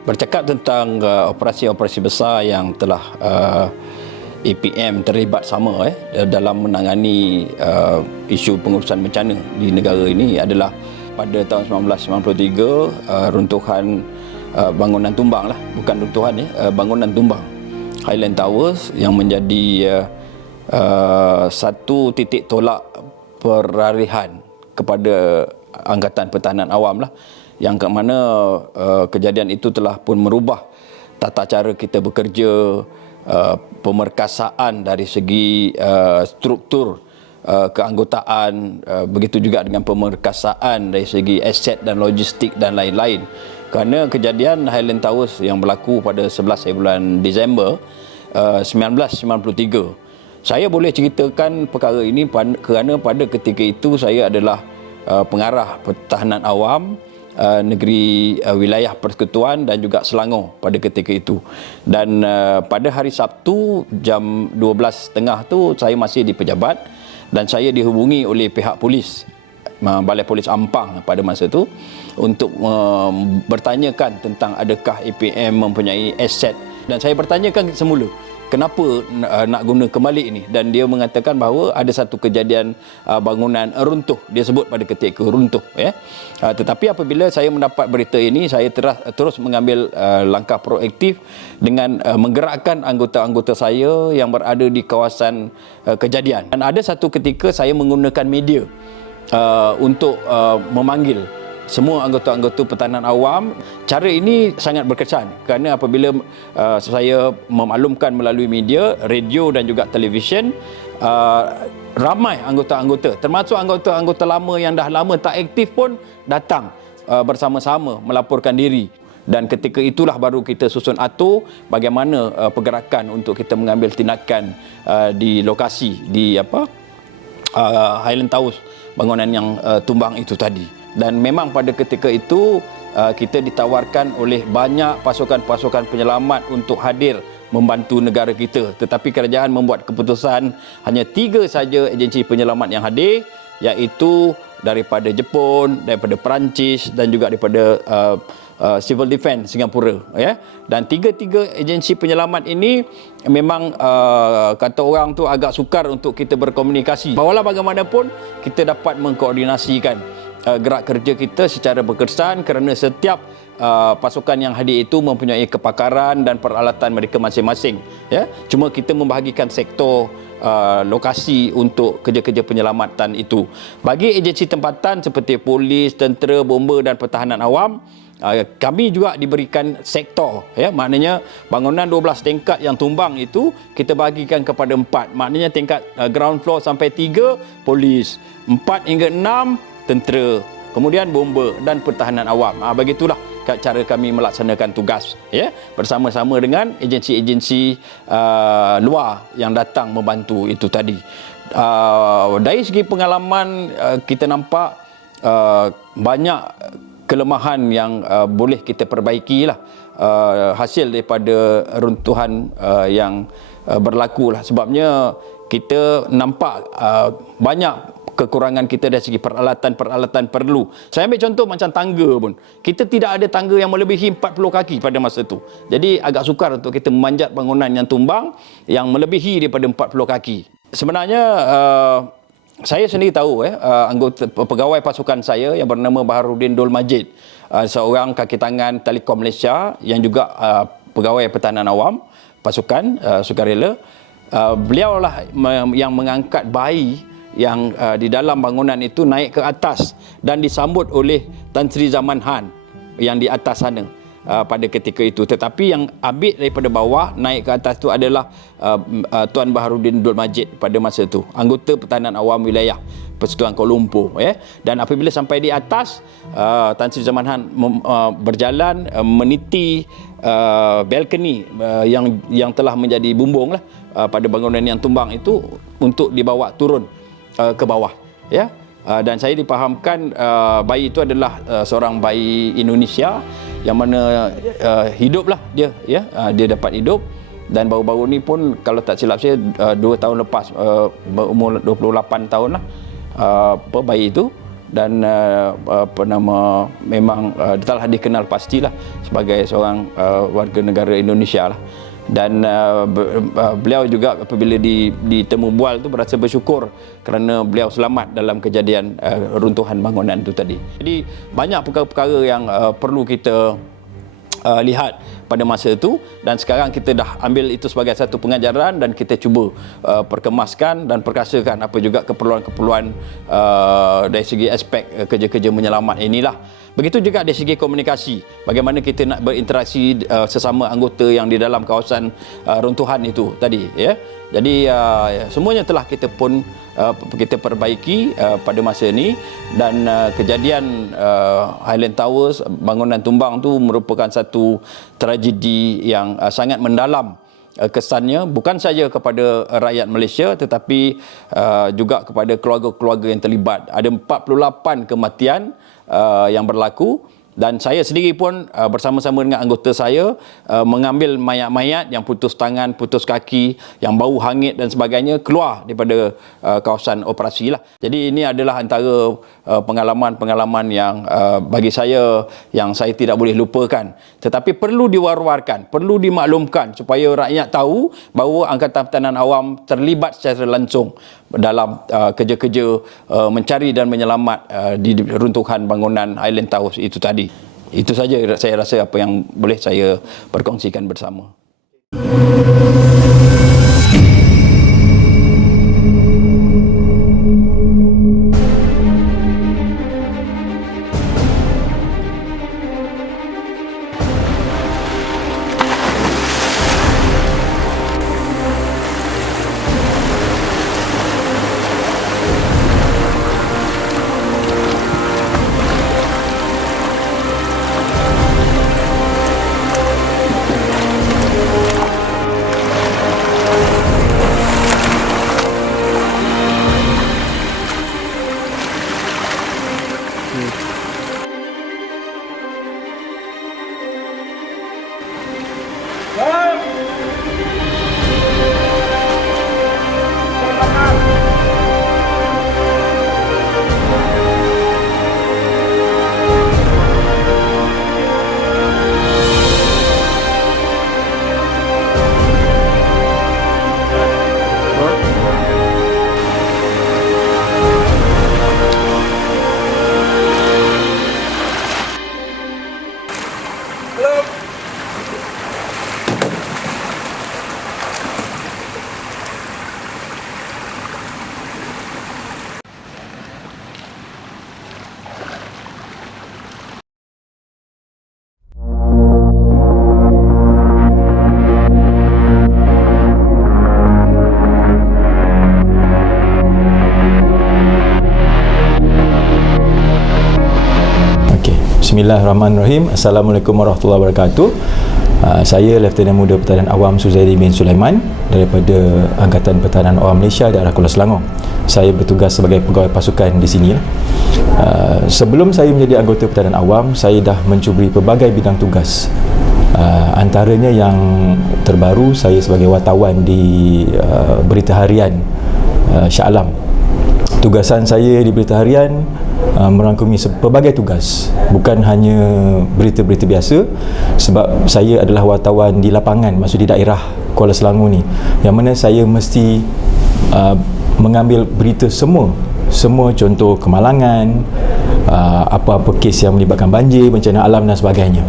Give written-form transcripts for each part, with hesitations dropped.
Bercakap tentang operasi-operasi besar yang telah APM terlibat sama dalam menangani isu pengurusan bencana di negara ini adalah pada tahun 1993 runtuhan bangunan tumbang lah, bukan runtuhan bangunan tumbang Highland Towers yang menjadi satu titik tolak peralihan kepada Angkatan Pertahanan Awam lah, yang ke mana kejadian itu telah pun merubah tata cara kita bekerja, pemerkasaan dari segi struktur keanggotaan, begitu juga dengan pemerkasaan dari segi aset dan logistik dan lain-lain. Kerana kejadian Highland Towers yang berlaku pada 11 bulan Disember 1993. Saya boleh ceritakan perkara ini kerana pada ketika itu saya adalah pengarah Pertahanan Awam negeri wilayah Persekutuan dan juga Selangor pada ketika itu. Dan pada hari Sabtu jam 12.30 tu saya masih di pejabat dan saya dihubungi oleh pihak polis, Balai Polis Ampang pada masa itu, untuk bertanyakan tentang adakah APM mempunyai aset. Dan saya bertanyakan semula, kenapa nak guna kembali ini, dan dia mengatakan bahawa ada satu kejadian bangunan runtuh, dia sebut pada ketika runtuh tetapi apabila saya mendapat berita ini, saya terus mengambil langkah proaktif dengan menggerakkan anggota-anggota saya yang berada di kawasan kejadian. Dan ada satu ketika saya menggunakan media untuk memanggil semua anggota-anggota Pertahanan Awam. Cara ini sangat berkesan kerana apabila saya memaklumkan melalui media, radio dan juga televisyen, ramai anggota-anggota, termasuk anggota-anggota lama yang dah lama tak aktif pun datang bersama-sama melaporkan diri. Dan ketika itulah baru kita susun atur bagaimana pergerakan untuk kita mengambil tindakan di lokasi di Highland Towers, bangunan yang tumbang itu tadi. Dan memang pada ketika itu kita ditawarkan oleh banyak pasukan-pasukan penyelamat untuk hadir membantu negara kita, tetapi kerajaan membuat keputusan hanya 3 saja agensi penyelamat yang hadir, iaitu daripada Jepun, daripada Perancis dan juga daripada Civil Defence Singapura Dan 3 agensi penyelamat ini memang kata orang tu agak sukar untuk kita berkomunikasi. Walau bagaimanapun kita dapat mengkoordinasikan gerak kerja kita secara berkesan kerana setiap pasukan yang hadir itu mempunyai kepakaran dan peralatan mereka masing-masing. Cuma kita membahagikan sektor lokasi untuk kerja-kerja penyelamatan itu. Bagi agensi tempatan seperti polis, tentera, bomba dan pertahanan awam, kami juga diberikan sektor, maknanya bangunan 12 tingkat yang tumbang itu kita bagikan kepada 4, maknanya tingkat ground floor sampai 3 polis, 4 hingga 6 tentera, kemudian bomba dan pertahanan awam. Begitulah cara kami melaksanakan tugas bersama-sama dengan agensi-agensi luar yang datang membantu itu tadi. Dari segi pengalaman kita nampak banyak kelemahan yang boleh kita perbaiki lah, hasil daripada runtuhan yang berlaku lah. Sebabnya kita nampak banyak kekurangan kita dari segi peralatan perlu. Saya ambil contoh macam tangga pun. Kita tidak ada tangga yang melebihi 40 kaki pada masa itu. Jadi agak sukar untuk kita memanjat bangunan yang tumbang yang melebihi daripada 40 kaki. Sebenarnya saya sendiri tahu anggota pegawai pasukan saya yang bernama Baharudin Dul Majid, seorang kaki tangan Telekom Malaysia yang juga pegawai Pertahanan Awam pasukan sukarela. Beliau lah yang mengangkat bayi yang di dalam bangunan itu naik ke atas dan disambut oleh Tan Sri Zaman Han yang di atas sana pada ketika itu. Tetapi yang ambil daripada bawah naik ke atas itu adalah Tuan Baharudin Dul Majid pada masa itu, anggota Pertahanan Awam Wilayah Persekutuan Kuala Lumpur. Dan apabila sampai di atas, Tan Sri Zaman Han berjalan meniti balkoni yang telah menjadi bumbung lah pada bangunan yang tumbang itu untuk dibawa turun ke bawah, dan saya dipahamkan bayi itu adalah seorang bayi Indonesia yang mana hiduplah dia, dia dapat hidup. Dan baru-baru ni pun kalau tak silap saya 2 tahun lepas, berumur 28 tahun lah bayi itu, dan memang telah dikenal pastilah sebagai seorang warga negara Indonesia lah. Dan beliau juga apabila ditemu bual tu berasa bersyukur kerana beliau selamat dalam kejadian runtuhan bangunan itu tadi. Jadi banyak perkara-perkara yang perlu kita lihat pada masa itu, dan sekarang kita dah ambil itu sebagai satu pengajaran dan kita cuba perkemaskan dan perkasakan apa juga keperluan-keperluan dari segi aspek kerja-kerja menyelamat inilah. Begitu juga dari segi komunikasi, bagaimana kita nak berinteraksi sesama anggota yang di dalam kawasan runtuhan itu tadi, ya. Jadi semuanya telah kita perbaiki pada masa ini, dan kejadian Highland Towers, bangunan tumbang tu merupakan satu tragedi yang sangat mendalam kesannya, bukan saja kepada rakyat Malaysia tetapi juga kepada keluarga-keluarga yang terlibat. Ada 48 kematian yang berlaku, dan saya sendiri pun bersama-sama dengan anggota saya mengambil mayat-mayat yang putus tangan, putus kaki, yang bau hangit dan sebagainya keluar daripada kawasan operasi lah. Jadi ini adalah antara pengalaman-pengalaman yang bagi saya yang saya tidak boleh lupakan, tetapi perlu diwar-warkan, perlu dimaklumkan supaya rakyat tahu bahawa Angkatan Pertahanan Awam terlibat secara langsung dalam kerja-kerja mencari dan menyelamat di runtuhan bangunan Highland Towers itu tadi. Itu saja saya rasa apa yang boleh saya perkongsikan bersama. Bismillahirrahmanirrahim. Assalamualaikum warahmatullahi wabarakatuh. Saya Lieutenant Muda Pertahanan Awam Suzairi bin Sulaiman daripada Angkatan Pertahanan Awam Malaysia daerah Kuala Selangor. Saya bertugas sebagai pegawai pasukan di sini. Sebelum saya menjadi anggota Pertahanan Awam, saya dah mencuburi pelbagai bidang tugas. Antaranya yang terbaru, saya sebagai wartawan di Berita Harian Shah Alam. Tugasan saya di Berita Harian merangkumi pelbagai tugas, bukan hanya berita-berita biasa, sebab saya adalah wartawan di lapangan, maksud di daerah Kuala Selangor ni, yang mana saya mesti mengambil berita semua contoh kemalangan, apa-apa kes yang melibatkan banjir, bencana alam dan sebagainya.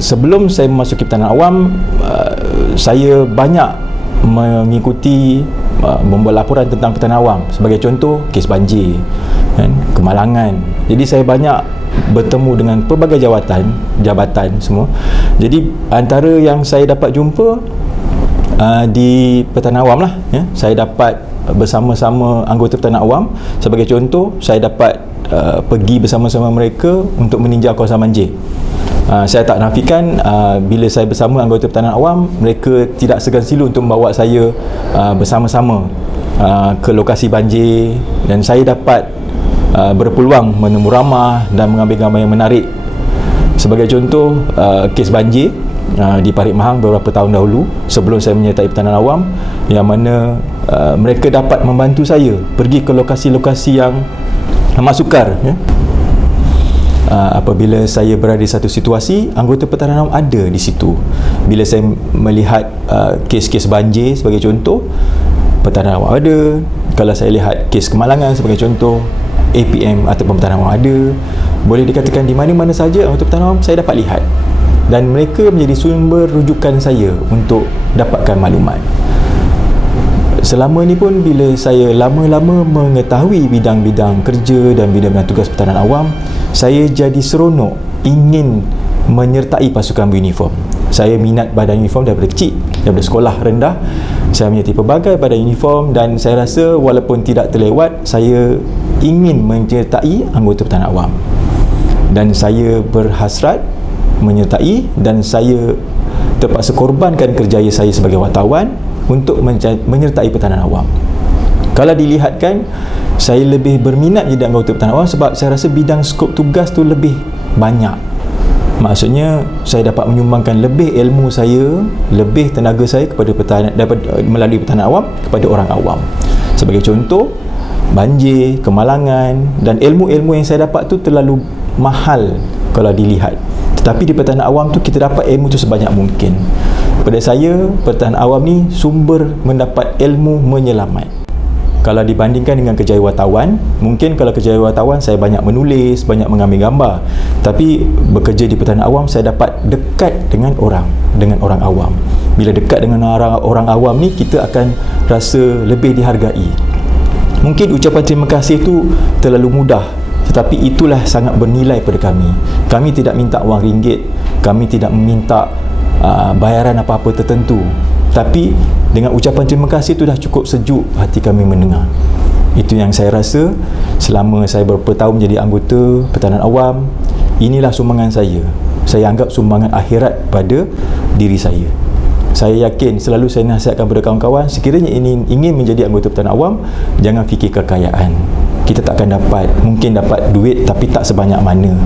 Sebelum saya memasuki Pertahanan Awam, saya banyak mengikuti membuat laporan tentang Pertahanan Awam, sebagai contoh kes banjir, kemalangan. Jadi saya banyak bertemu dengan pelbagai jabatan semua. Jadi antara yang saya dapat jumpa di Pertahanan Awam lah, ya, saya dapat bersama-sama anggota Pertahanan Awam. Sebagai contoh, saya dapat pergi bersama-sama mereka untuk meninjau kawasan banjir. Saya tak nafikan, bila saya bersama anggota Pertahanan Awam, mereka tidak segan silu untuk membawa saya bersama-sama ke lokasi banjir, dan saya dapat berpeluang menemu ramah dan mengambil gambar yang menarik. Sebagai contoh, kes banjir di Parit Mahang beberapa tahun dahulu sebelum saya menyertai Pertahanan Awam, yang mana mereka dapat membantu saya pergi ke lokasi-lokasi yang amat sukar ya. Apabila saya berada di satu situasi, anggota Pertahanan Awam ada di situ. Bila saya melihat kes-kes banjir sebagai contoh, Pertahanan Awam ada. Kalau saya lihat kes kemalangan sebagai contoh, APM atau Pertahanan Awam ada. Boleh dikatakan di mana-mana saja anggota Pertahanan Awam saya dapat lihat, dan mereka menjadi sumber rujukan saya untuk dapatkan maklumat. Selama ni pun bila saya lama-lama mengetahui bidang-bidang kerja dan bidang-bidang tugas Pertahanan Awam, saya jadi seronok ingin menyertai pasukan beruniform. Saya minat badan uniform daripada kecil, daripada sekolah rendah. Saya menyertai pelbagai badan uniform dan saya rasa walaupun tidak terlewat, saya ingin menyertai anggota Pertahanan Awam. Dan saya berhasrat menyertai, dan saya terpaksa korbankan kerjaya saya sebagai wartawan untuk menyertai Pertahanan Awam. Kalau dilihatkan, saya lebih berminat jadi anggota Pertahanan Awam sebab saya rasa bidang skop tugas tu lebih banyak. Maksudnya saya dapat menyumbangkan lebih ilmu saya, lebih tenaga saya kepada melalui Pertahanan Awam kepada orang awam. Sebagai contoh, banjir, kemalangan dan ilmu-ilmu yang saya dapat tu terlalu mahal kalau dilihat. Tetapi di Pertahanan Awam tu kita dapat ilmu tu sebanyak mungkin. Pada saya, Pertahanan Awam ni sumber mendapat ilmu menyelamat. Kalau dibandingkan dengan kerjaya wartawan, mungkin kalau kerjaya wartawan saya banyak menulis, banyak mengambil gambar. Tapi bekerja di Pertahanan Awam, saya dapat dekat dengan orang awam. Bila dekat dengan orang awam ni, kita akan rasa lebih dihargai. Mungkin ucapan terima kasih tu terlalu mudah, tetapi itulah sangat bernilai pada kami. Kami tidak minta wang ringgit, kami tidak meminta bayaran apa-apa tertentu. Tapi dengan ucapan terima kasih itu dah cukup sejuk hati kami mendengar. Itu yang saya rasa selama saya beberapa tahun menjadi anggota Pertahanan Awam. Inilah sumbangan saya. Saya anggap sumbangan akhirat pada diri saya. Saya yakin, selalu saya nasihatkan kepada kawan-kawan, sekiranya ingin menjadi anggota Pertahanan Awam, jangan fikir kekayaan. Kita tak akan dapat, mungkin dapat duit tapi tak sebanyak mana.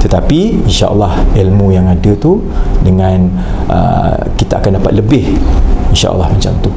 Tetapi insya-Allah ilmu yang ada tu dengan kita akan dapat lebih, insya-Allah macam tu.